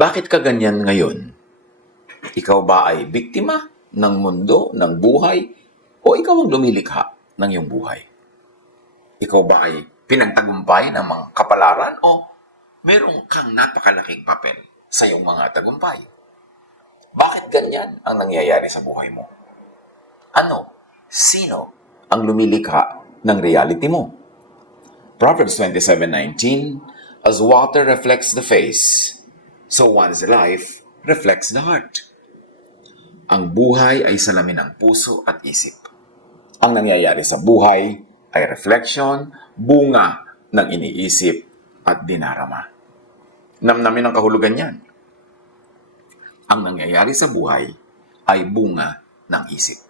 Bakit ka ganyan ngayon? Ikaw ba ay biktima ng mundo, ng buhay, o ikaw ang lumilikha ng iyong buhay? Ikaw ba ay pinagtagumpay ng mga kapalaran o meron kang napakalaking papel sa iyong mga tagumpay? Bakit ganyan ang nangyayari sa buhay mo? Ano? Sino ang lumilikha ng reality mo? Proverbs 27:19, as water reflects the face, so one's life reflects the heart. Ang buhay ay salamin ng puso at isip. Ang nangyayari sa buhay ay reflection, bunga ng iniisip at dinarama. Namnamin ang kahulugan niyan. Ang nangyayari sa buhay ay bunga ng isip.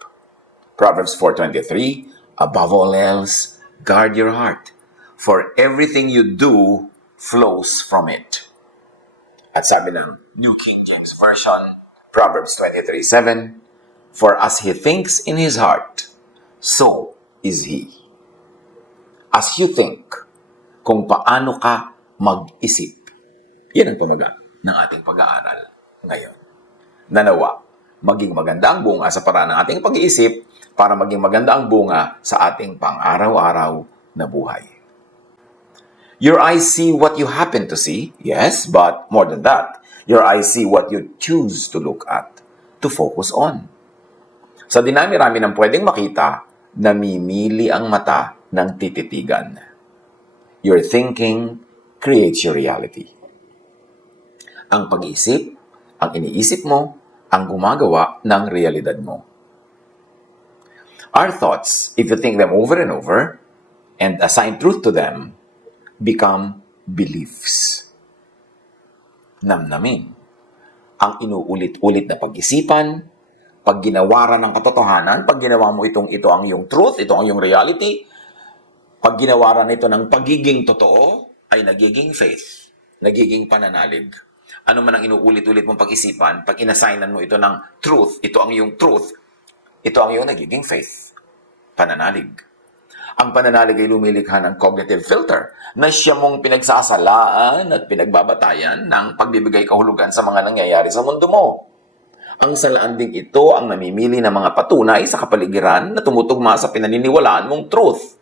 Proverbs 4:23, above all else, guard your heart, for everything you do flows from it. At sabi ng New King James Version, Proverbs 23:7, for as he thinks in his heart, so is he. As you think, kung paano ka mag-isip. Yan ang pamaga ng ating pag-aaral ngayon. Nanawa, maging maganda ang bunga sa paraan ng ating pag-iisip para maging maganda ang bunga sa ating pang-araw-araw na buhay. Your eyes see what you happen to see, yes, but more than that, your eyes see what you choose to look at, to focus on. Sa dinami-rami ng pwedeng makita, namimili ang mata ng tititigan. Your thinking creates your reality. Ang pag-iisip, ang iniisip mo, ang gumagawa ng realidad mo. Our thoughts, if you think them over and over, and assign truth to them, become beliefs. Namnamin. Ang inuulit-ulit na pag-isipan, pag ginawaran ng katotohanan, pag ginawa mo ito ang iyong truth, ito ang iyong reality, pag ginawaran ito ng pagiging totoo, ay nagiging faith, nagiging pananalig. Ano man ang inuulit-ulit mong pag-isipan, pag inassignan mo ito ng truth, ito ang iyong truth, ito ang iyong nagiging faith, pananalig. Ang pananalig ay lumilikha ng cognitive filter na siya mong pinagsasalaan at pinagbabatayan ng pagbibigay kahulugan sa mga nangyayari sa mundo mo. Ang salaan ding ito ang namimili ng mga patunay sa kapaligiran na tumutugma sa pinaniniwalaan mong truth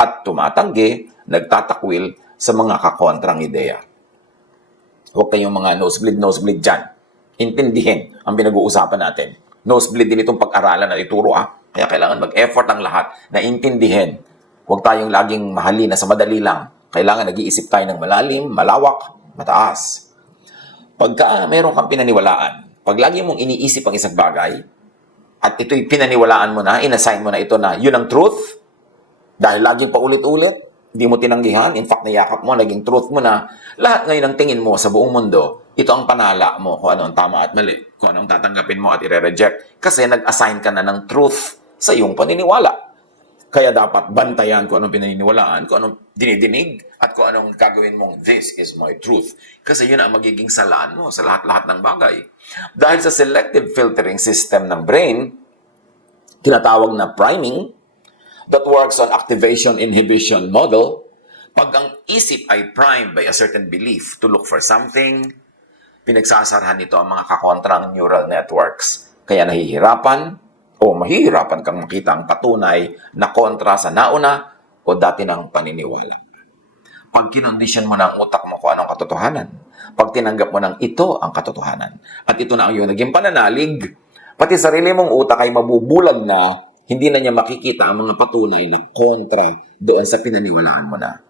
at tumatanggi, nagtatakwil sa mga kakontrang ideya. Huwag kayong mga nosebleed dyan. Intindihin ang pinag-uusapan natin. Nosebleed din itong pag-aralan na ituro Kaya kailangan mag-effort ang lahat na intindihin. Huwag tayong laging mahalin na sa madali lang. Kailangan nag-iisip tayo ng malalim, malawak, mataas. Pagka meron kang pinaniwalaan, pag lagi mong iniisip ang isang bagay, at ito'y pinaniwalaan mo na, inassign mo na ito na yun ang truth, dahil laging paulit-ulit, hindi mo tinanggihan, in fact, nayakap mo, naging truth mo na, lahat ngayon ang tingin mo sa buong mundo, ito ang panala mo kung ano ang tama at mali, kung anong tatanggapin mo at i-reject, kasi nag-assign ka na ng truth sa iyong paniniwala. Kaya dapat bantayan kung anong pinaniniwalaan, kung anong dinidinig, at kung anong gagawin mong, this is my truth. Kasi yun ang magiging salaan mo sa lahat-lahat ng bagay. Dahil sa selective filtering system ng brain, tinatawag na priming, that works on activation-inhibition model, pag ang isip ay primed by a certain belief to look for something, pinagsasarahan nito ang mga kakontrang neural networks. Kaya mahihirapan kang makita ang patunay na kontra sa nauna o dati ng paniniwala. Pag kinondisyon mo na ang utak mo kung anong katotohanan, pag tinanggap mo ng ito ang katotohanan, at ito na ang iyong naging pananalig, pati sarili mong utak ay mabubulag na, hindi na niya makikita ang mga patunay na kontra doon sa pinaniwalaan mo na.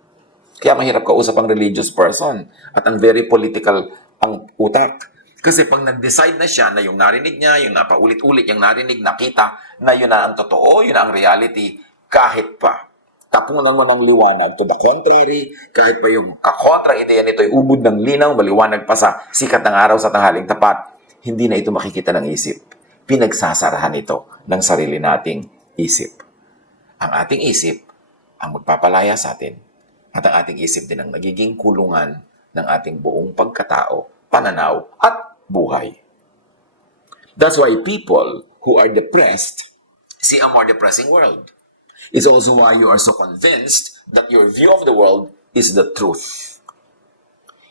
Kaya mahirap kausap ang religious person at ang very political ang utak. Kasi pag nag-decide na siya na yung narinig niya, yung napaulit-ulit yung narinig, nakita na yun na ang totoo, yun na ang reality, kahit pa tapunan mo ng liwanag to the contrary, kahit pa yung kakontra ideya nito ay ubod ng linaw, maliwanag pa sa sikat ng araw sa tanghaling tapat, hindi na ito makikita ng isip. Pinagsasarahan ito ng sarili nating isip. Ang ating isip ang magpapalaya sa atin at ang ating isip din ang nagiging kulungan ng ating buong pagkatao, pananaw at buhay. That's why people who are depressed see a more depressing world. It's also why you are so convinced that your view of the world is the truth.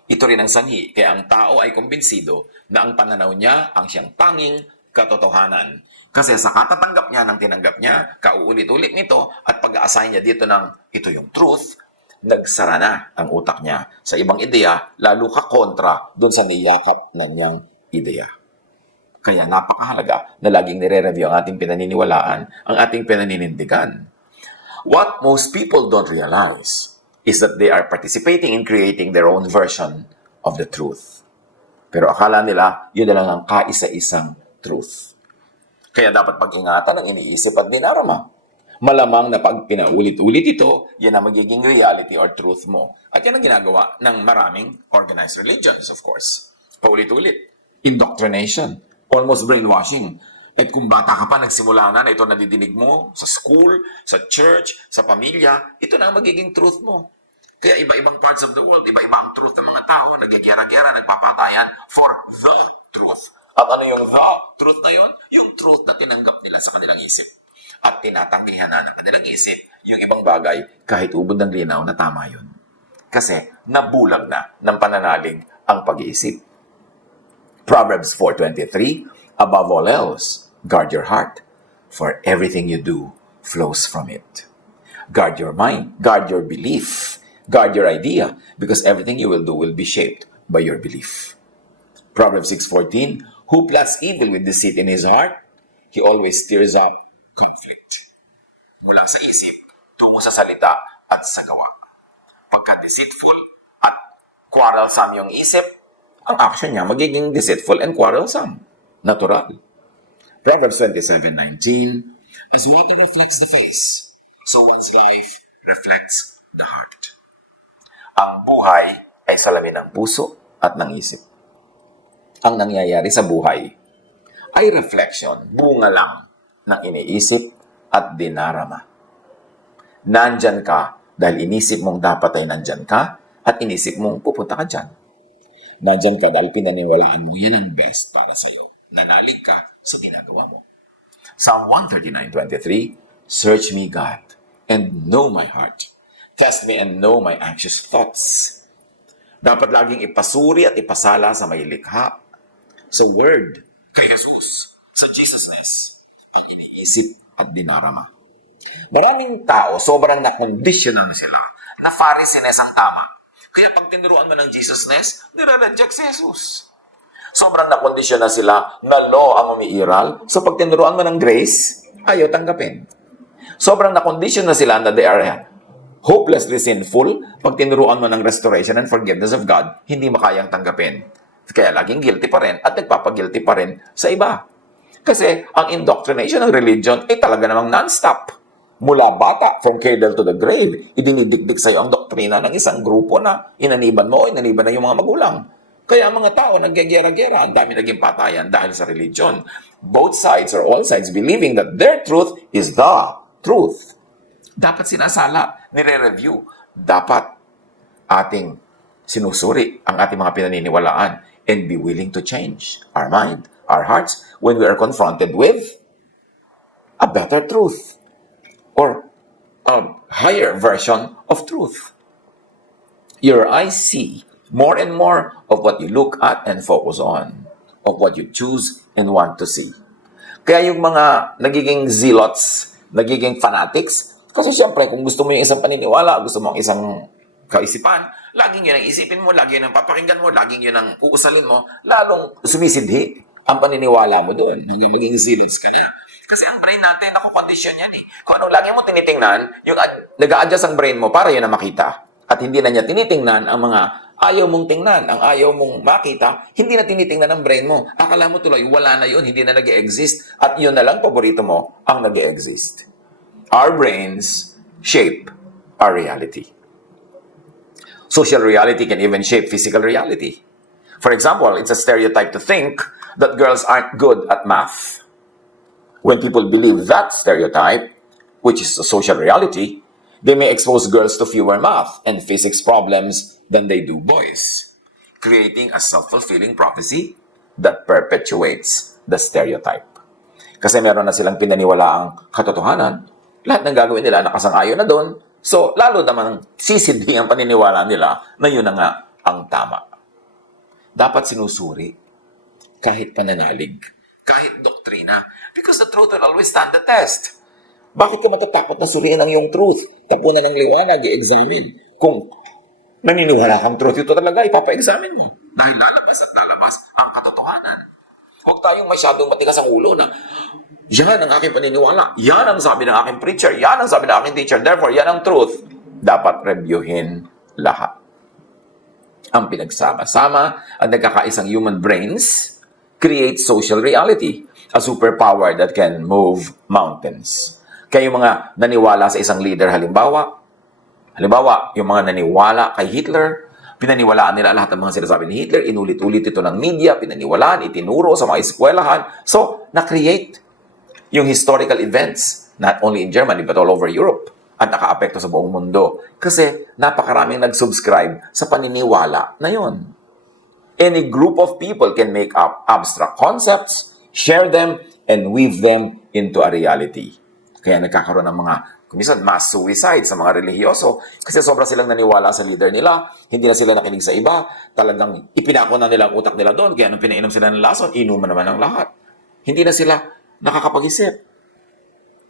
Ito rin ang sanhi, kaya ang tao ay kumbinsido na ang pananaw niya ang siyang tanging katotohanan. Kasi sa katatanggap niya ng tinanggap niya, kauulit-ulit nito, at pag-a-assign niya dito ng ito yung truth, nagsara na ang utak niya sa ibang ideya, lalo ka kontra doon sa niyakap ng niyang ideya. Kaya napakahalaga na laging nire-review ang ating pinaniniwalaan, ang ating pinaninindigan. What most people don't realize is that they are participating in creating their own version of the truth. Pero akala nila, yun na lang ang kaisa-isang truth. Kaya dapat pag-ingatan ang iniisip at dinarama. Malamang na pag pinaulit-ulit ito, yan ang magiging reality or truth mo. At yan ang ginagawa ng maraming organized religions, of course. Paulit-ulit. Indoctrination. Almost brainwashing. At kung bata ka pa, nagsimula na ito nadidinig mo sa school, sa church, sa pamilya, ito na ang magiging truth mo. Kaya iba-ibang parts of the world, iba-iba ang truth ng mga tao, nagyagera-gera, nagpapatayan for the truth. At ano yung the truth na yun? Yung truth na tinanggap nila sa kanilang isip. At tinatanggihan na ng kanilang isip yung ibang bagay kahit ubod ng linaw na tama yun. Kasi nabulag na ng pananalig ang pag-iisip. Proverbs 4:23, above all else, guard your heart, for everything you do flows from it. Guard your mind, guard your belief, guard your idea, because everything you will do will be shaped by your belief. Proverbs 6:14, who plots evil with deceit in his heart, he always stirs up conflict. Mula sa isip, tungo sa salita at sa gawa. Pagka deceitful at quarrelsome yung isip, ang action niya magiging deceitful and quarrelsome. Natural. Proverbs 27:19, as water reflects the face, so one's life reflects the heart. Ang buhay ay salamin ng puso at ng isip. Ang nangyayari sa buhay ay reflection, bunga lang ng iniisip at dinarama. Nandyan ka dahil inisip mong dapat ay nandyan ka at inisip mong pupunta ka dyan. Nandyan ka dahil pinaniwalaan mo yan ang best para sa'yo. Nanalig ka sa ginagawa mo. Psalm 139:23, search me, God, and know my heart. Test me and know my anxious thoughts. Dapat laging ipasuri at ipasala sa may likha, sa Word, kay Jesus, sa Jesusness, ang iniisip at dinarama. Maraming tao, sobrang na-conditional na sila na Pharisees ang tama. Kaya pag tinuruan mo ng Jesusness, nire-reject si Jesus. Sobrang na-condition na sila na law ang umiiral. So pag tinuruan mo ng grace, ayaw tanggapin. Sobrang na-condition na sila na they are hopelessly sinful. Pag tinuruan mo ng restoration and forgiveness of God, hindi makayang tanggapin. Kaya laging guilty pa rin at nagpapagilty pa rin sa iba. Kasi ang indoctrination ng religion ay talaga namang non-stop. Mula bata, from cradle to the grave, idinidikdik sa'yo ang doktrina ng isang grupo na inaniban mo o inaniban na yung mga magulang. Kaya ang mga tao nagyagera-gera, ang dami naging patayan dahil sa religion. Both sides or all sides believing that their truth is the truth. Dapat sinasala, nire-review. Dapat ating sinusuri ang ating mga pinaniniwalaan and be willing to change our mind, our hearts, when we are confronted with a better truth or a higher version of truth. Your eyes see more and more of what you look at and focus on, of what you choose and want to see. Kaya yung mga nagiging zealots, nagiging fanatics, kasi siyempre kung gusto mo yung isang paniniwala, gusto mo ang isang kaisipan, laging yun ang isipin mo, laging yun ang papakinggan mo, laging yun ang uusalin mo, lalong sumisidhi ang paniniwala mo doon, hanggang maging zealots ka na. Kasi ang brain natin, nakukondisyon yan eh. Kung ano lagi mo tinitingnan, yung nag-a-adjust ang brain mo para yun na makita. At hindi na niya tinitingnan ang mga ayaw mong tingnan, ang ayaw mong makita, hindi na tinitingnan ang brain mo. Akala mo tuloy, wala na yun, hindi na nag-e-exist. At yun na lang, paborito mo, ang nag-e-exist. Our brains shape our reality. Social reality can even shape physical reality. For example, it's a stereotype to think that girls aren't good at math. When people believe that stereotype, which is a social reality, they may expose girls to fewer math and physics problems than they do boys, creating a self-fulfilling prophecy that perpetuates the stereotype. Kasi meron na silang pinaniwalaang katotohanan, lahat ng gagawin nila nakasang-ayon na doon, so lalo naman sisidhi ang paniniwala nila na yun na nga ang tama. dapat sinusuri. Kahit pananalig, kahit doktrina. Because the truth will always stand the test. Bakit ka matatakot na suriin ang iyong truth? Tapunan ng liwanag, i-examine. Kung naniniwala kang truth, ito talaga, ipapa-examine mo. Dahil lalabas at lalabas ang katotohanan. Huwag tayong masyadong matigas ang ulo na, yan ang aking paniniwala, yan ang sabi ng aking preacher, yan ang sabi ng aking teacher, therefore, yan ang truth. Dapat reviewin lahat. Ang pinagsama-sama at nagkakaisang human brains create social reality, a superpower that can move mountains. Kaya yung mga naniwala sa isang leader, halimbawa, yung mga naniwala kay Hitler, pinaniwalaan nila lahat ng mga sinasabi ni Hitler, inulit-ulit ito ng media, pinaniwalaan, itinuro sa mga eskwelahan. So, na-create yung historical events, not only in Germany, but all over Europe, at nakaapekto sa buong mundo. Kasi napakaraming nag-subscribe sa paniniwala na yun. Any group of people can make up abstract concepts, share them, and weave them into a reality. Kaya nagkakaroon ng mga, kumisan, mass suicide sa mga relihiyoso kasi sobra silang naniwala sa leader nila, hindi na sila nakinig sa iba, talagang ipinako na nila ang utak nila doon, kaya nung pinainom sila ng lason, inuman naman ang lahat. Hindi na sila nakakapag-isip.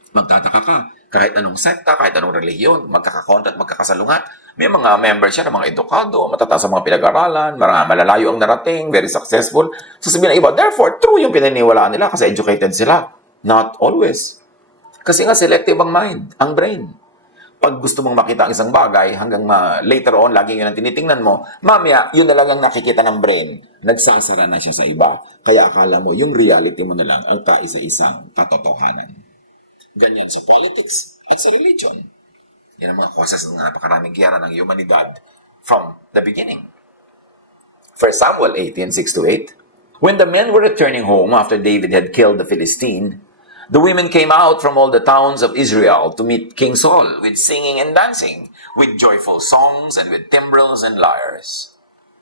Magtataka ka, kahit anong sekta, kahit anong relihiyon, magkakakontra at magkakasalungat, may mga members siya ng mga edukado, matataas sa mga pinag-aralan, malalayo ang narating, very successful. Sasabihin ng iba, therefore, true yung pinaniwalaan nila kasi educated sila. Not always. Kasi nga selective ang mind, ang brain. Pag gusto mong makita ang isang bagay, hanggang later on, lagi yun ang tinitingnan mo, mamaya, yun na lang ang nakikita ng brain. Nagsasara na siya sa iba. Kaya akala mo, yung reality mo na lang ang kaisa-isang katotohanan. Ganyan sa politics at sa religion. Yan ang mga causes ng napakaraming giyera ng humanidad from the beginning. 1 Samuel 18:6-8. When the men were returning home after David had killed the Philistine, the women came out from all the towns of Israel to meet King Saul with singing and dancing, with joyful songs and with timbrels and lyres.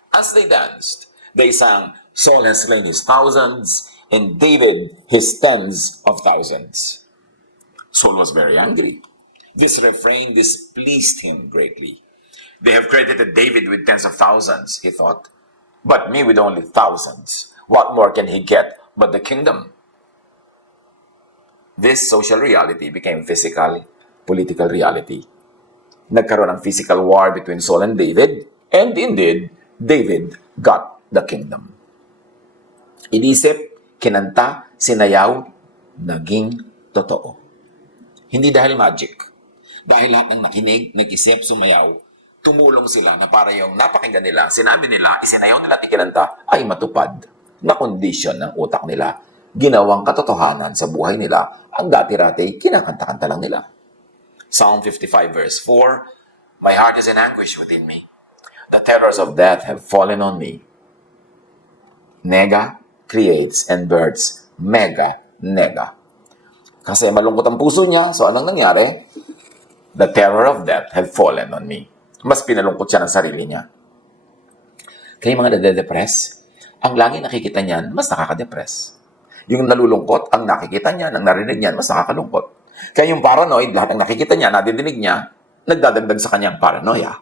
As they danced, they sang, Saul has slain his thousands, and David his tens of thousands. Saul was very angry. This refrain displeased him greatly. They have credited David with tens of thousands, he thought, but me with only thousands. What more can he get but the kingdom? This social reality became physical, political reality. Nagkaroon ng physical war between Saul and David, and indeed, David got the kingdom. Inisip, kinanta, sinayaw, naging totoo. Hindi dahil magic. Dahil lahat ng nakinig, nag-isip, sumayaw, tumulong sila na para yung napakinggan nila, sinabi nila, isinayaw nila at ikinanta, ay matupad na kondisyon ng utak nila. Ginawang katotohanan sa buhay nila, ang dati-rati, kinakanta-kanta lang nila. Psalm 55 verse 4, My heart is in anguish within me. The terrors of death have fallen on me. Nega creates and births mega nega. Kasi malungkot ang puso niya, so anong nangyari? The terror of death had fallen on me. Mas pinalungkot siya ng sarili niya. Kaya yung mga nade-depress, ang lagi nakikita niyan, mas nakaka-depress. Yung nalulungkot, ang nakikita niya, ang narinig niyan, mas nakakalungkot. Kaya yung paranoid, lahat ng nakikita niya, nadidinig niya, nagdadagdag sa kanyang paranoia.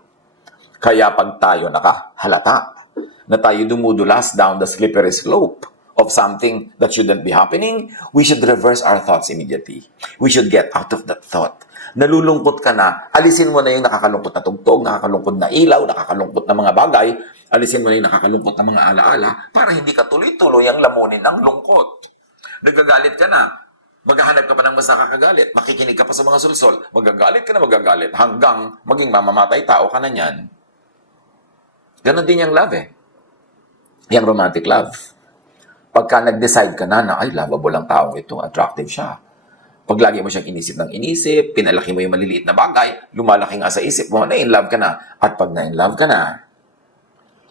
Kaya pag tayo nakahalata, na tayo dumudulas down the slippery slope of something that shouldn't be happening, we should reverse our thoughts immediately. We should get out of that thought. Nalulungkot ka na, alisin mo na yung nakakalungkot na tugtog, nakakalungkot na ilaw, nakakalungkot na mga bagay, alisin mo na yung nakakalungkot na mga alaala para hindi ka tuloy-tuloy ang lamunin ng lungkot. Nagagalit ka na, maghahanap ka pa ng mas nakakagalit, makikinig ka pa sa mga sulsol, magagalit ka na magagalit, hanggang maging mamamatay tao ka na niyan. Ganon din yung love yung romantic love. Pagka nag-decide ka na ay, lovable ang taong ito, attractive siya. Pag lagi mo siyang inisip ng inisip, pinalaki mo yung maliliit na bagay, lumalaki nga sa isip mo, na-in-love ka na. At pag na-in-love ka na,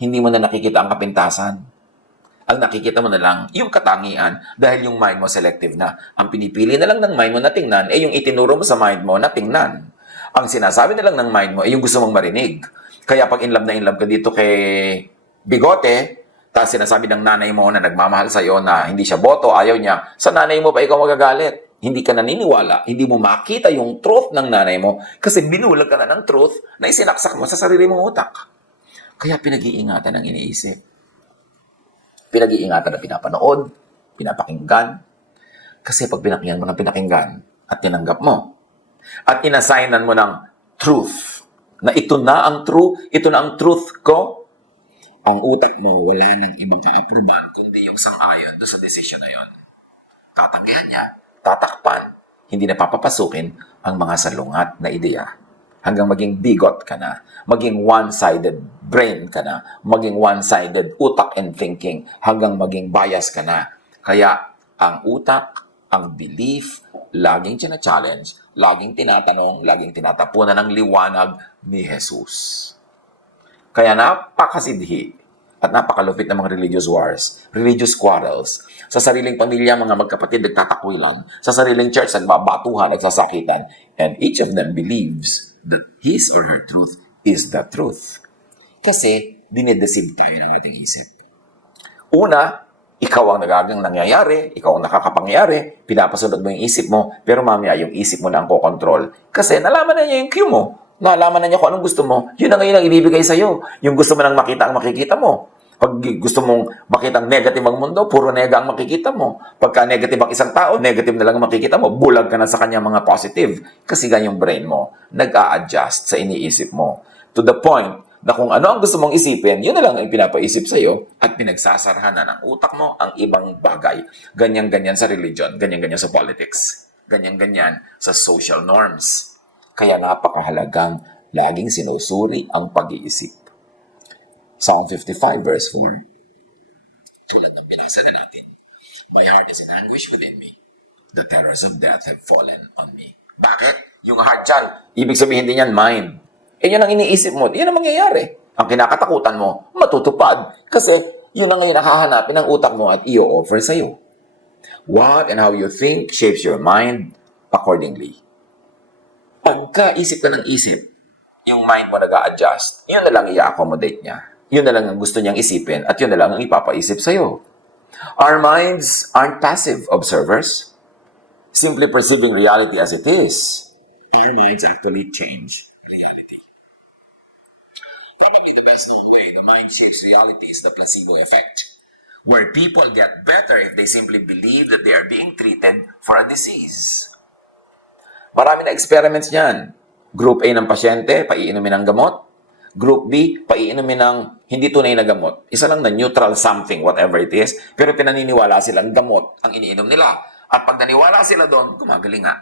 hindi mo na nakikita ang kapintasan. Ang nakikita mo na lang, yung katangian, dahil yung mind mo selective na. Ang pinipili na lang ng mind mo na tingnan, yung itinuro mo sa mind mo na tingnan. Ang sinasabi na lang ng mind mo, yung gusto mong marinig. Kaya pag in love ka dito kay Bigote, tapos sinasabi ng nanay mo na nagmamahal sa'yo na hindi siya boto, ayaw niya, sa nanay mo pa ikaw magagalit. Hindi ka naniniwala, hindi mo makita yung truth ng nanay mo kasi binulag ka na ng truth na isinaksak mo sa sarili mong utak. Kaya pinag-iingatan ang iniisip. Pinag-iingatan na pinapanood, pinapakinggan. Kasi pag pinakinggan mo ng pinakinggan at tinanggap mo, at inassignan mo ng truth, na ito na ang truth ko, ang utak mo wala nang ibang ka-aproban kundi yung sang-ayon doon sa desisyon na yon. Tatanggihan niya, tatakpan, hindi na papapasukin ang mga salungat na ideya. Hanggang maging bigot ka na, maging one-sided brain ka na, maging one-sided utak and thinking, hanggang maging bias ka na. Kaya ang utak, ang belief, laging challenge, laging tinatanong, laging tinatapunan ng liwanag ni Jesus. Kaya napakasidhi at napakalupit ng mga religious wars, religious quarrels. Sa sariling pamilya, mga magkapatid, nagtatakwilan. Sa sariling church, nagbabatuhan, nagsasakitan. And each of them believes that his or her truth is the truth. Kasi, dinedeceive tayo ng ating isip. Una, ikaw ang nangyayari, ikaw ang nakakapangyari, pinapasunod mo yung isip mo, pero mamaya yung isip mo na ang kokontrol. Kasi nalaman na niya yung cue mo. Nalaman na niya kung anong gusto mo, yun na ngayon ang ibibigay sa'yo. Yung gusto mo nang makita ang makikita mo. Pag gusto mong makita ang negative ang mundo, puro nega ang makikita mo. Pagka negative ang isang tao, negative na lang ang makikita mo. Bulag ka na sa kanya mga positive. Kasi ganyang brain mo, nag-a-adjust sa iniisip mo. To the point na kung ano ang gusto mong isipin, yun na lang ang pinapaisip sa'yo at pinagsasarhan na ng utak mo ang ibang bagay. Ganyan-ganyan sa religion, ganyan-ganyan sa politics, ganyan-ganyan sa social norms. Kaya napakahalagang laging sinusuri ang pag-iisip. Psalm 55 verse 4. Tulad ng binasa na natin, my heart is in anguish within me. The terrors of death have fallen on me. Bakit? Yung heart dyan, ibig sabihin din yan, mind. Yun ang iniisip mo, yun ang mangyayari. Ang kinakatakutan mo, matutupad. Kasi yun ang ngayon nakahanapin ng utak mo at i-offer sa'yo. What and how you think shapes your mind accordingly. Pagka isip ka ng isip, yung mind mo nag-a-adjust, yun na lang i-accommodate niya. Yun na lang ang gusto niyang isipin at yun na lang ang ipapaisip sa'yo. Our minds aren't passive observers, simply perceiving reality as it is. Our minds actually change reality. Probably the best known way the mind shapes reality is the placebo effect, where people get better if they simply believe that they are being treated for a disease. Marami na experiments niyan. Group A ng pasyente, paiinumin ng gamot. Group B, paiinumin ng hindi tunay na gamot. Isa lang na neutral something, whatever it is, pero pinaniniwala silang gamot ang iniinom nila. At pag naniwala sila doon, gumagaling nga.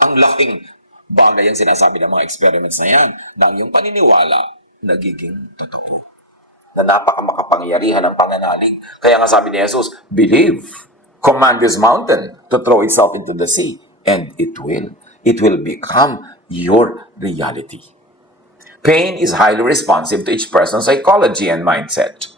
Ang laking bagay ang sinasabi ng mga experiments na yan, na yung paniniwala nagiging totoo. Na napakamakapangyarihan ng pananalig. Kaya nga sabi ni Jesus, believe, command this mountain to throw itself into the sea, and it will. It will become your reality. Pain is highly responsive to each person's psychology and mindset.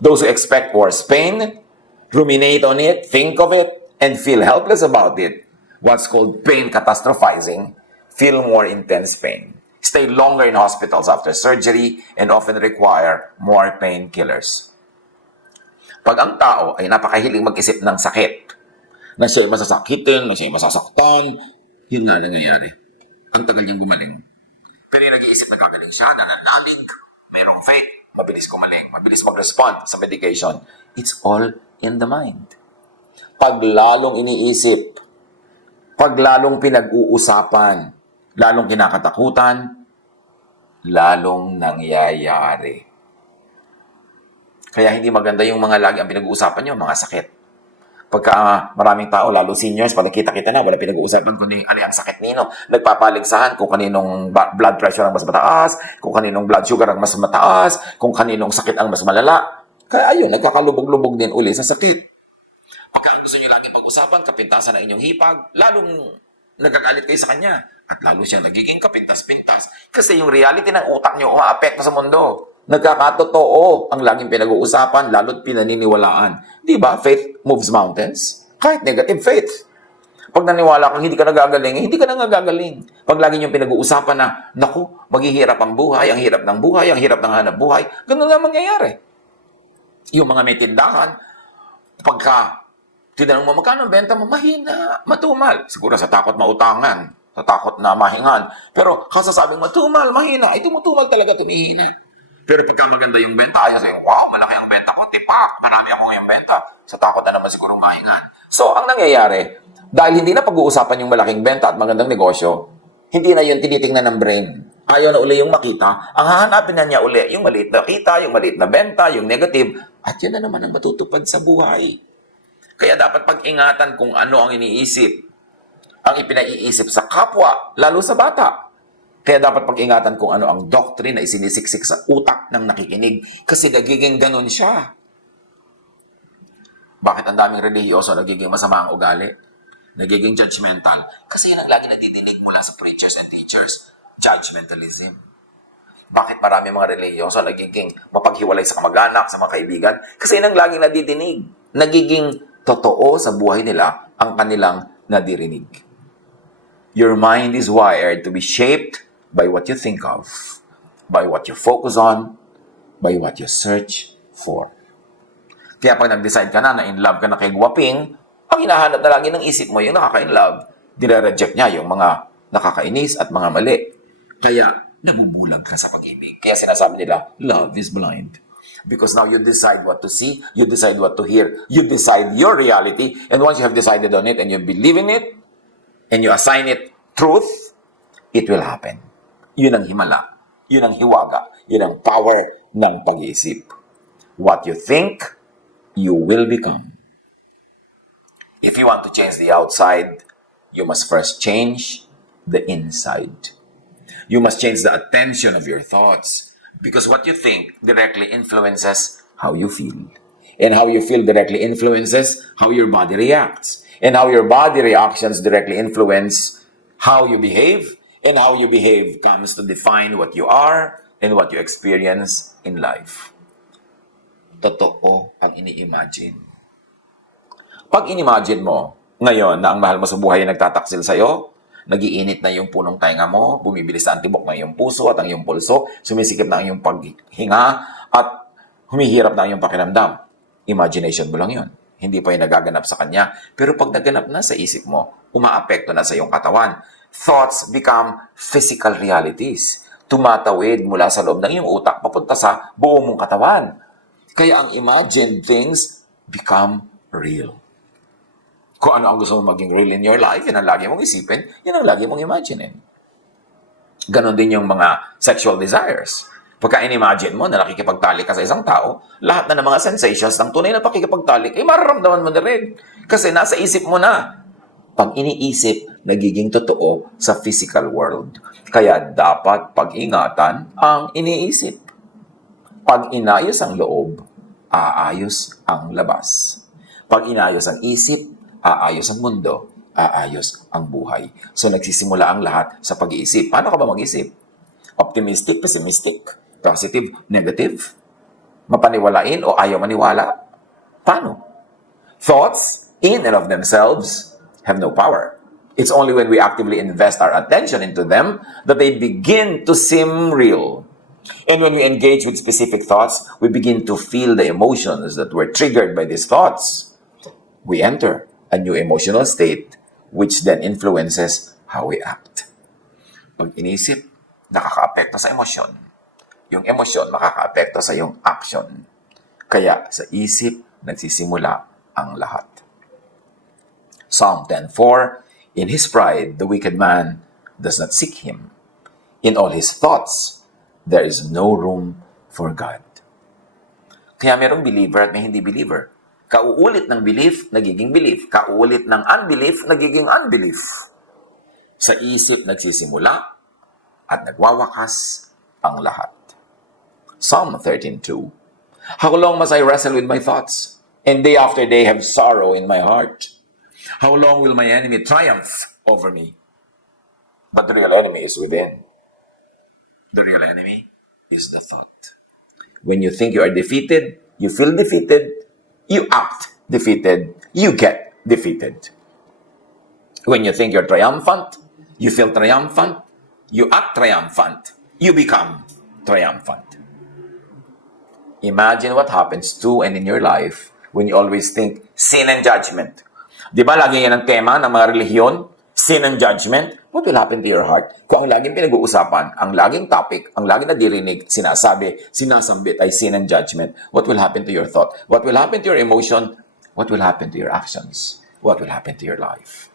Those who expect worse pain, ruminate on it, think of it, and feel helpless about it, what's called pain catastrophizing, feel more intense pain, stay longer in hospitals after surgery, and often require more painkillers. Pag ang tao ay napakahiling mag-isip ng sakit, na siya'y masasakitin, na siya'y masasaktan, yun nga nangyayari. Ang tagal niyang gumaling. Pero yung nag-iisip na gagaling siya, nananalig, mayroong faith, mabilis gumaling, mabilis mag-respond sa medication. It's all in the mind. Pag lalong iniisip, pag lalong pinag-uusapan, lalong kinakatakutan, lalong nangyayari. Kaya hindi maganda yung mga lagi ang pinag-uusapan nyo, mga sakit. Pagka maraming tao, lalo seniors, pag nakita-kita na, wala pinag-uusapan kung ano ang sakit nino. Nagpapaligsahan kung kaninong blood pressure ang mas mataas, kung kaninong blood sugar ang mas mataas, kung kaninong sakit ang mas malala. Kaya ayun, nagkakalubog-lubog din uli sa sakit. Pagka ang gusto nyo lagi pag-usapan, kapintasan na inyong hipag, lalong nagagalit kayo sa kanya. At lalo siyang nagiging kapintas-pintas. Kasi yung reality ng utak nyo umaapekto sa mundo. Nagkakatotoo ang laging pinag-uusapan, lalo't pinaniniwalaan. Di ba? Faith moves mountains. Kahit negative faith. Pag naniwala kang hindi ka nagagaling, hindi ka na nagagaling. Pag lagi niyong pinag-uusapan na, naku, maghihirap ang buhay, ang hirap ng buhay, ang hirap ng hanap buhay, ganun nga mangyayari. Yung mga may tindahan, pagka tinanong mo, magkano ang benta mo? Mahina, matumal. Siguro sa takot mautangan, sa takot na mahingan. Pero kasasabing matumal, mahina, ay tumutumal talaga, tumihina. Pero pagka maganda yung benta, ayaw sabihin, wow, malaki ang benta ko, tipak, marami ako ngayong benta. Sa takot na naman siguro mahingan. So, ang nangyayari, dahil hindi na pag-uusapan yung malaking benta at magandang negosyo, hindi na yun tinitingnan ng brain. Ayaw na uli yung makita. Ang hahanapin na niya uli, yung maliit na kita, yung maliit na benta, yung negative. At yan na naman ang matutupad sa buhay. Kaya dapat pag-ingatan kung ano ang iniisip, ang ipinaiisip sa kapwa, lalo sa bata. Kaya dapat pag-ingatan kung ano ang doctrine na isinisiksik sa utak ng nakikinig kasi nagiging ganun siya. Bakit ang daming relihiyoso nagiging masama ang ugali? Nagiging judgmental? Kasi yun ang lagi nadidinig mula sa preachers and teachers. Judgmentalism. Bakit marami mga relihiyoso nagiging mapaghiwalay sa kamag-anak, sa mga kaibigan? Kasi yun ang lagi nadidinig. Nagiging totoo sa buhay nila ang kanilang nadirinig. Your mind is wired to be shaped by what you think of, by what you focus on, by what you search for. Kaya pag nag-decide ka na in love ka na kay Guwaping, ang hinahanap na lagi ng isip mo yung nakaka-in-love, dire-reject niya yung mga nakakainis at mga mali. Kaya nabubulag ka sa pag-ibig. Kaya sinasabi nila, love is blind. Because now you decide what to see, you decide what to hear, you decide your reality, and once you have decided on it and you believe in it, and you assign it truth, it will happen. Yun ang himala. Yun ang hiwaga. Yun ang power ng pag-iisip. What you think, you will become. If you want to change the outside, you must first change the inside. You must change the attention of your thoughts. Because what you think directly influences how you feel. And how you feel directly influences how your body reacts. And how your body reactions directly influence how you behave. And how you behave comes to define what you are and what you experience in life. Totoo ang ini-imagine. Pag in-imagine mo, ngayon na ang mahal mo sa buhay ay nagtataksil sa'yo, nagiinit na yung punong tainga mo, bumibilis na ang tibok ng iyong puso at ang iyong pulso, sumisikip na ang iyong paghinga, at humihirap na ang iyong pakiramdam. Imagination mo lang yun. Hindi pa yung nagaganap sa kanya. Pero pag naganap na sa isip mo, umaapekto na sa iyong katawan. Thoughts become physical realities. Tumatawid mula sa loob ng iyong utak papunta sa buong mong katawan. Kaya ang imagined things become real. Kung ano ang gusto mong maging real in your life, yan ang lagi mong isipin, yan ang lagi mong imaginin. Ganon din yung mga sexual desires. Pagka in-imagine mo na nakikipagtalik ka sa isang tao, lahat na ng mga sensations ng tunay na pakikipagtalik, mararamdaman mo na rin. Kasi nasa isip mo na. Pag iniisip, nagiging totoo sa physical world. Kaya dapat pag-ingatan ang iniisip. Pag inayos ang loob, aayos ang labas. Pag inayos ang isip, aayos ang mundo, aayos ang buhay. So nagsisimula ang lahat sa pag-iisip. Paano ka ba mag-isip? Optimistic, pessimistic, positive, negative? Mapaniwalain o ayaw maniwala? Paano? Thoughts, in and of themselves, have no power. It's only when we actively invest our attention into them that they begin to seem real. And when we engage with specific thoughts, we begin to feel the emotions that were triggered by these thoughts. We enter a new emotional state which then influences how we act. Pag inisip, nakakaapekto sa emosyon. Yung emosyon makakaapekto sa yung action. Kaya sa isip, nagsisimula ang lahat. Psalm 10:4, in his pride, the wicked man does not seek him. In all his thoughts, there is no room for God. Kaya merong believer at may hindi believer. Kauulit ng belief, nagiging belief. Kauulit ng unbelief, nagiging unbelief. Sa isip nagsisimula at nagwawakas ang lahat. Psalm 13:2. How long must I wrestle with my thoughts, and day after day have sorrow in my heart? How long will my enemy triumph over me? But the real enemy is within. The real enemy is the thought. When you think you are defeated, you feel defeated, you act defeated, you get defeated. When you think you're triumphant, you feel triumphant, you act triumphant, you become triumphant. Imagine what happens to and in your life when you always think sin and judgment. Di ba lagi yan ang tema ng mga relihiyon? Sin and judgment. what will happen to your heart? Kung ang laging pinag-uusapan, ang laging topic, ang laging nadirinig, sinasabi, sinasambit ay sin and judgment, what will happen to your thought? What will happen to your emotion? What will happen to your actions? What will happen to your life?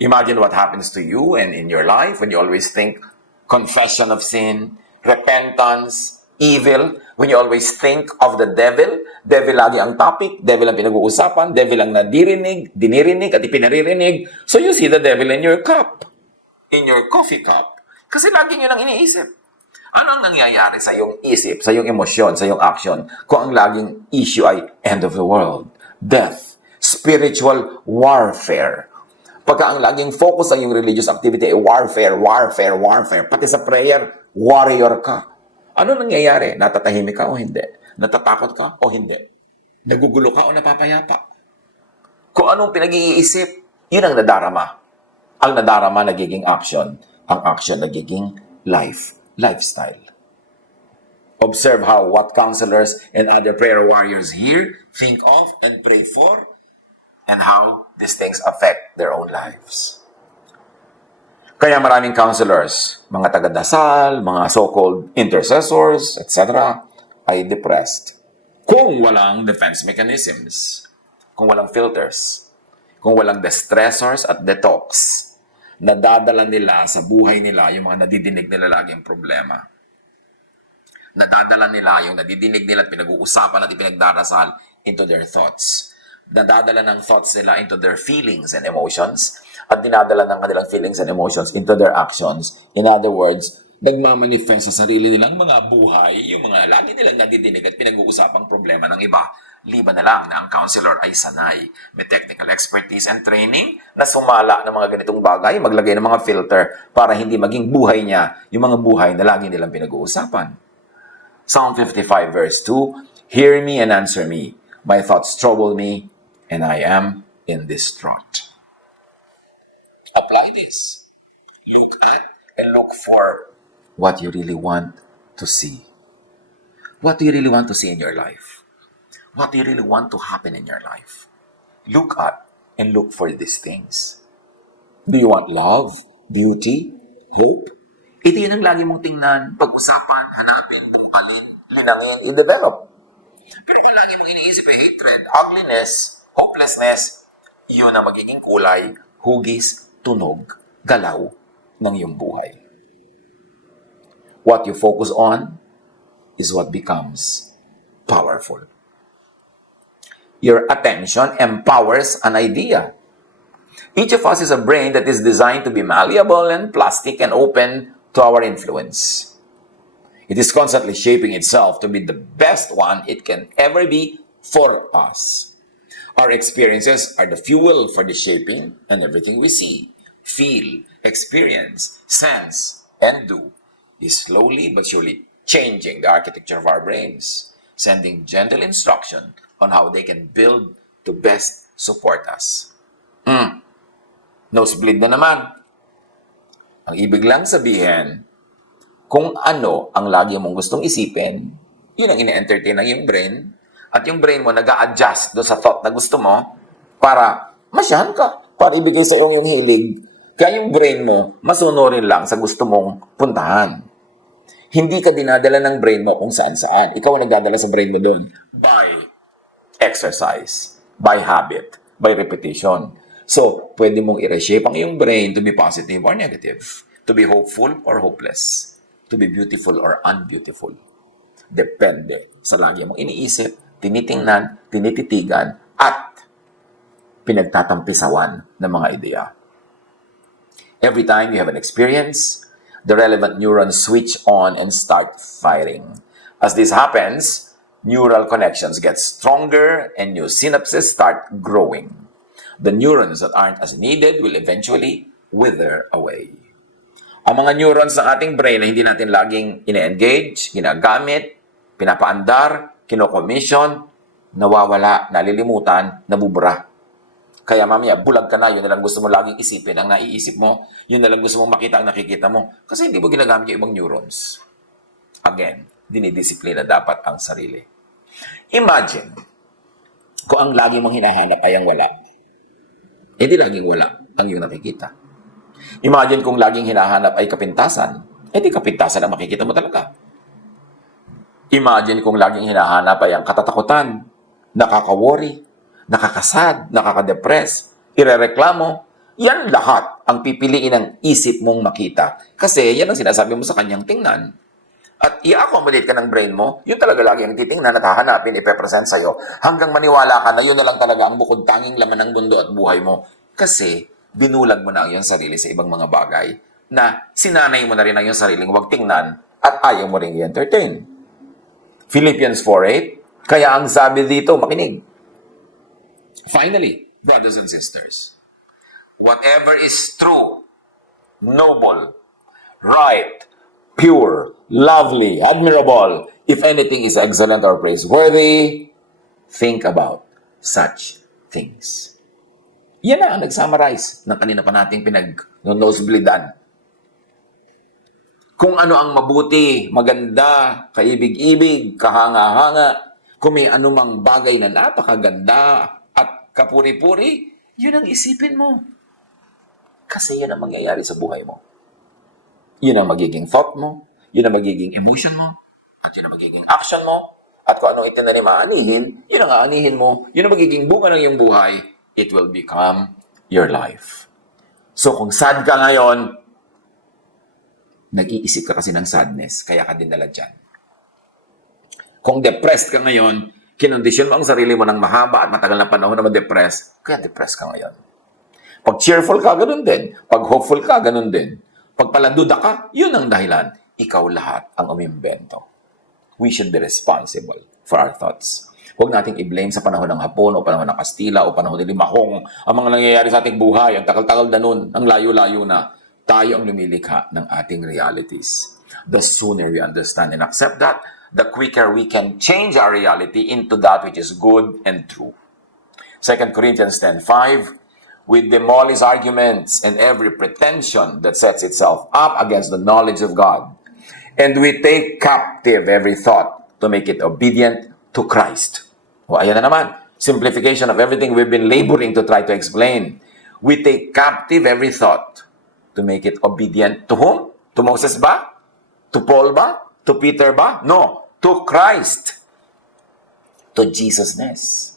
Imagine what happens to you and in your life when you always think confession of sin, repentance, evil, when you always think of the devil lagi ang topic, devil ang pinag-uusapan, devil ang dinirinig at ipinaririnig. So you see the devil in your cup, in your coffee cup. Kasi lagi nyo nang iniisip. Ano ang nangyayari sa iyong isip, sa iyong emosyon, sa iyong action, kung ang laging issue ay end of the world, death, spiritual warfare. Pagka ang laging focus ang iyong religious activity ay warfare, pati sa prayer, warrior ka. Ano nangyayari? Natatahimik ka o hindi? Natatakot ka o hindi? Nagugulo ka o napapayapa? Kung anong pinag-iisip, yun ang nadarama. Ang nadarama nagiging action. Ang action nagiging lifestyle. Observe how what counselors and other prayer warriors hear, think of, and pray for, and how these things affect their own lives. Kaya maraming counselors, mga taga-dasal, mga so-called intercessors, etc., ay depressed. Kung walang defense mechanisms, kung walang filters, kung walang distressors at detox, nadadala nila sa buhay nila yung mga nadidinig nila laging problema. Nadadala nila yung nadidinig nila at pinag-uusapan at ipinagdarasal into their thoughts. Nadadala ng thoughts nila into their feelings and emotions at dinadala ng kanilang feelings and emotions into their actions. In other words, nagmamanifest sa sarili nilang mga buhay, yung mga lagi nilang nadidinig at pinag-uusapang problema ng iba. Liban na lang na ang counselor ay sanay, may technical expertise and training na sumala ng mga ganitong bagay, maglagay ng mga filter para hindi maging buhay niya yung mga buhay na lagi nilang pinag-uusapan. Psalm 55 verse 2, Hear me and answer me. My thoughts trouble me, and I am in distraught. Apply this. Look at and look for what you really want to see. What do you really want to see in your life? What do you really want to happen in your life? Look at and look for these things. Do you want love, beauty, hope? Ito yun ang lagi mong tingnan, pag-usapan, hanapin, bungkalin, linangin, i-develop. Pero kung lagi mong iniisip ay hatred, ugliness, hopelessness, yun ang magiging kulay, hugis, tunog, galaw ng iyong buhay. What you focus on is what becomes powerful. Your attention empowers an idea. Each of us is a brain that is designed to be malleable and plastic and open to our influence. It is constantly shaping itself to be the best one it can ever be for us. Our experiences are the fuel for the shaping, and everything we see, feel, experience, sense, and do is slowly but surely changing the architecture of our brains, sending gentle instruction on how they can build to best support us. Nosebleed na naman. Ang ibig lang sabihin, kung ano ang lagi mong gustong isipin, yun ang ine-entertain ng iyong brain, at yung brain mo nag-a-adjust doon sa thought na gusto mo para masyahan ka, para ibigay sa iyong yung hilig. Kaya yung brain mo, masunurin lang sa gusto mong puntahan. Hindi ka dinadala ng brain mo kung saan-saan. Ikaw ang nagdadala sa brain mo doon by exercise, by habit, by repetition. So, pwede mong i-reshape ang iyong brain to be positive or negative, to be hopeful or hopeless, to be beautiful or unbeautiful. Depende sa lagi mong iniisip, tinitingnan, tinititigan, at pinagtatampisawan ng mga ideya. Every time you have an experience, the relevant neurons switch on and start firing. As this happens, neural connections get stronger and new synapses start growing. The neurons that aren't as needed will eventually wither away. Ang mga neurons ng ating brain na hindi natin laging ine-engage, ginagamit, pinapaandar, kinokomission, nawawala, nalilimutan, nabubura. Kaya mamaya, bulag ka na, yun na lang gusto mo laging isipin, ang naiisip mo, yun na lang gusto mong makita ang nakikita mo. Kasi hindi mo ginagamit yung ibang neurons. Again, dinidisiplina dapat ang sarili. Imagine, kung ang lagi mong hinahanap ay ang wala, di laging wala ang iyong nakikita. Imagine kung laging hinahanap ay kapintasan, di kapintasan ang makikita mo talaga. Imagine kung laging hinahanap ay ang katatakutan, nakaka-worry, nakakasad, nakaka-depress, irereklamo. Yan lahat ang pipiliin ng isip mong makita. Kasi yan ang sinasabi mo sa kanyang tingnan. At i-accommodate ka ng brain mo, yun talaga lagi ang titingnan at hahanapin, ipepresent sa'yo, hanggang maniwala ka na yun na lang talaga ang bukod tanging laman ng mundo at buhay mo. Kasi binulag mo na ang iyong sarili sa ibang mga bagay na sinanay mo na rin ang iyong sariling huwag tingnan at ayaw mo rin i-entertain. Philippians 4:8, kaya ang sabi dito, makinig. Finally, brothers and sisters, whatever is true, noble, right, pure, lovely, admirable, if anything is excellent or praiseworthy, think about such things. Yan na ang nag-summarize ng kanina pa nating pinag-nosebleedan. Kung ano ang mabuti, maganda, kaibig-ibig, kahanga-hanga, kung may anumang bagay na napakaganda at kapuri-puri, yun ang isipin mo. Kasi yun ang mangyayari sa buhay mo. Yun ang magiging thought mo, yun ang magiging emotion mo, at yun ang magiging action mo, at kung anong itinanim aanihin, yun ang aanihin mo, yun ang magiging bunga ng iyong buhay, it will become your life. So kung sad ka ngayon, nag-iisip ka kasi ng sadness, kaya ka dinala dyan. Kung depressed ka ngayon, kinondisyon mo ang sarili mo ng mahaba at matagal na panahon na ma-depress, kaya depressed ka ngayon. Pag cheerful ka, ganun din. Pag hopeful ka, ganun din. Pag paladuda ka, yun ang dahilan. Ikaw lahat ang umimbento. We should be responsible for our thoughts. Huwag nating i-blame sa panahon ng Hapon o panahon ng Kastila o panahon ng Limahong ang mga nangyayari sa ating buhay, ang takal-takal na nun, ang layo-layo na. Tayo ang lumilikha ng ating realities. The sooner we understand and accept that, the quicker we can change our reality into that which is good and true. 2 Corinthians 10:5, we demolish arguments and every pretension that sets itself up against the knowledge of God. And we take captive every thought to make it obedient to Christ. O ayan na naman, simplification of everything we've been laboring to try to explain. We take captive every thought to make it obedient to whom? To Moses ba? To Paul ba? To Peter ba? No, to Christ. To Jesusness.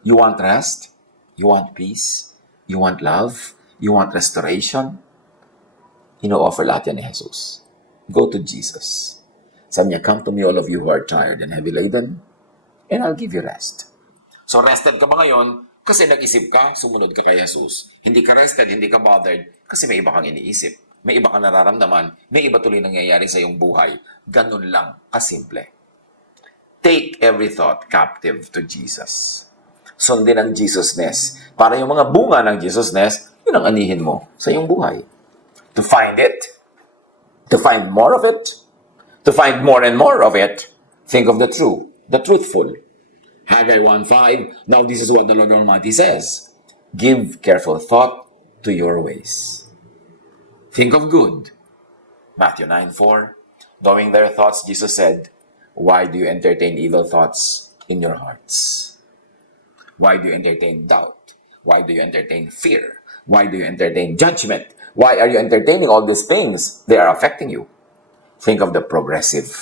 You want rest? You want peace? You want love? You want restoration? Ino-offer lahat yan ni Jesus. Go to Jesus. Sabi niya, come to me all of you who are tired and heavy laden, and I'll give you rest. So rested ka ba ngayon? Kasi nag-isip ka, sumunod ka kay Jesus. Hindi ka rested, hindi ka bothered, kasi may iba kang iniisip. May iba kang nararamdaman, may iba tuloy nangyayari sa iyong buhay. Ganun lang, kasimple. Take every thought captive to Jesus. Sundin ang Jesusness. Para yung mga bunga ng Jesusness, yun ang anihin mo sa iyong buhay. To find it, to find more of it, to find more and more of it, think of the true, the truthful. Haggai 1:5, now this is what the Lord Almighty says, give careful thought to your ways. Think of good. Matthew 9:4, knowing their thoughts, Jesus said, why do you entertain evil thoughts in your hearts? Why do you entertain doubt? Why do you entertain fear? Why do you entertain judgment? Why are you entertaining all these things? They are affecting you. Think of the progressive.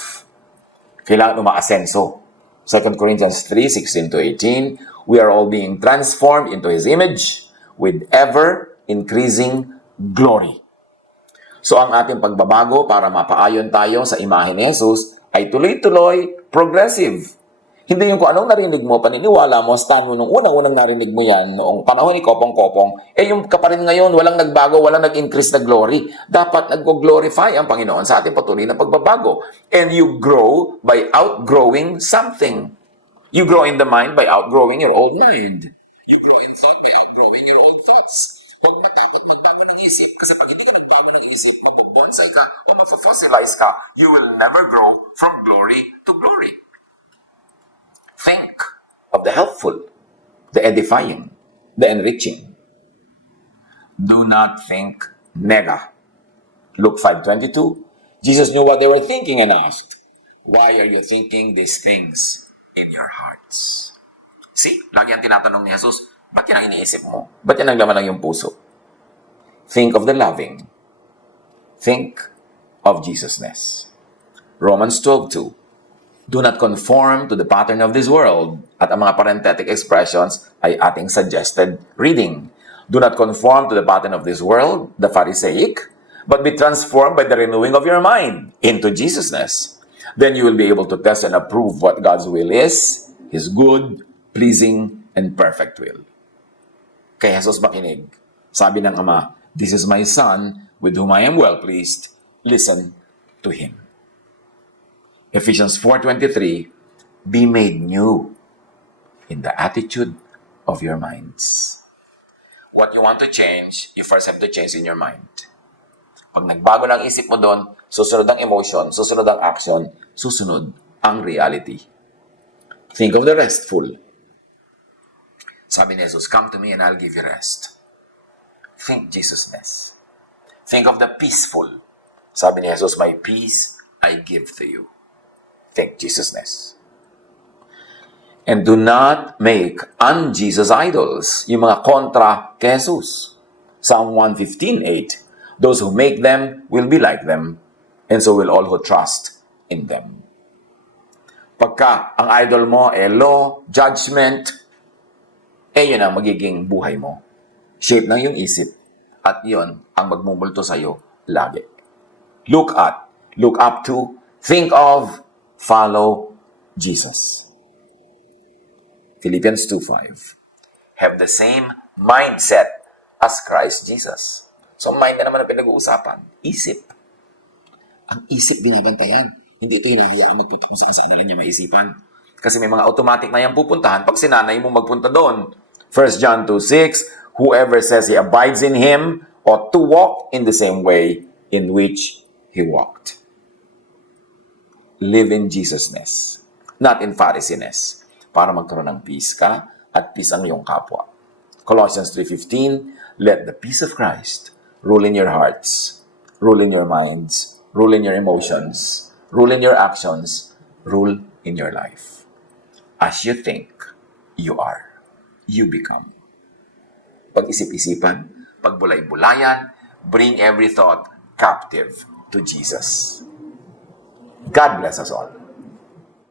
Kailangan umaasenso. 2 Corinthians 3:16-18, we are all being transformed into His image with ever-increasing glory. So ang ating pagbabago para mapaayon tayo sa imahe ni Jesus ay tuloy-tuloy, progressive. Hindi yung kung anong narinig mo, paniniwala mo, stand mo nung unang-unang narinig mo yan, noong panahon ni Kopong-Kopong, yung ka pa rin ngayon, walang nagbago, walang nag-increase na glory. Dapat nag-glorify ang Panginoon sa ating patuloy na pagbabago. And you grow by outgrowing something. You grow in the mind by outgrowing your old mind. You grow in thought by outgrowing your old thoughts. Huwag matakot magbago ng isip, kasi pag hindi ka nagbago ng isip, mabobonsai ka o mafossilize ka, you will never grow from glory to glory. Think of the helpful, the edifying, the enriching. Do not think nega. Luke 5:22. Jesus knew what they were thinking and asked, why are you thinking these things in your hearts? See, lagi ang tinatanong ni Jesus, ba't yan ang iniisip mo? Ba't yan ang laman ng iyong puso? Think of the loving. Think of Jesusness. Romans 12:2. Do not conform to the pattern of this world. At ang mga parenthetic expressions ay ating suggested reading. Do not conform to the pattern of this world, the Pharisaic, but be transformed by the renewing of your mind into Jesusness. Then you will be able to test and approve what God's will is, His good, pleasing, and perfect will. Kay Jesus makinig. Sabi ng Ama, "This is my Son, with whom I am well pleased. Listen to Him." Ephesians 4:23, be made new in the attitude of your minds. What you want to change, you first have to change in your mind. Pag nagbago ng isip mo doon, susunod ang emotion, susunod ang action, susunod ang reality. Think of the restful. Sabi ni Jesus, come to me and I'll give you rest. Think Jesusness. Think of the peaceful. Sabi ni Jesus, my peace I give to you. Think Jesusness. And do not make un-Jesus idols, yung mga kontra kay Jesus. Psalm 115:8, those who make them will be like them, and so will all who trust in them. Pagka ang idol mo law, judgment, yun ang magiging buhay mo. Shape ng yung isip, at yun ang magmumulto sa'yo lagi. Look up to, think of, follow Jesus. Philippians 2:5. Have the same mindset as Christ Jesus. So, mind na naman ang pinag-uusapan. Isip. Ang isip binabantayan. Hindi ito hinahayaan magpunta kung saan na lang niya maisipan. Kasi may mga automatic na yan pupuntahan pag sinanay mo magpunta doon. 1 John 2:6, whoever says he abides in Him ought to walk in the same way in which He walked. Live in Jesusness, not in Pharisiness, para magkaroon ng peace ka at peace ang iyong kapwa. Colossians 3:15, let the peace of Christ rule in your hearts, rule in your minds, rule in your emotions, rule in your actions, rule in your life. As you think, you are. You become. Pag-isip-isipan, pagbulay-bulayan, bring every thought captive to Jesus. God bless us all.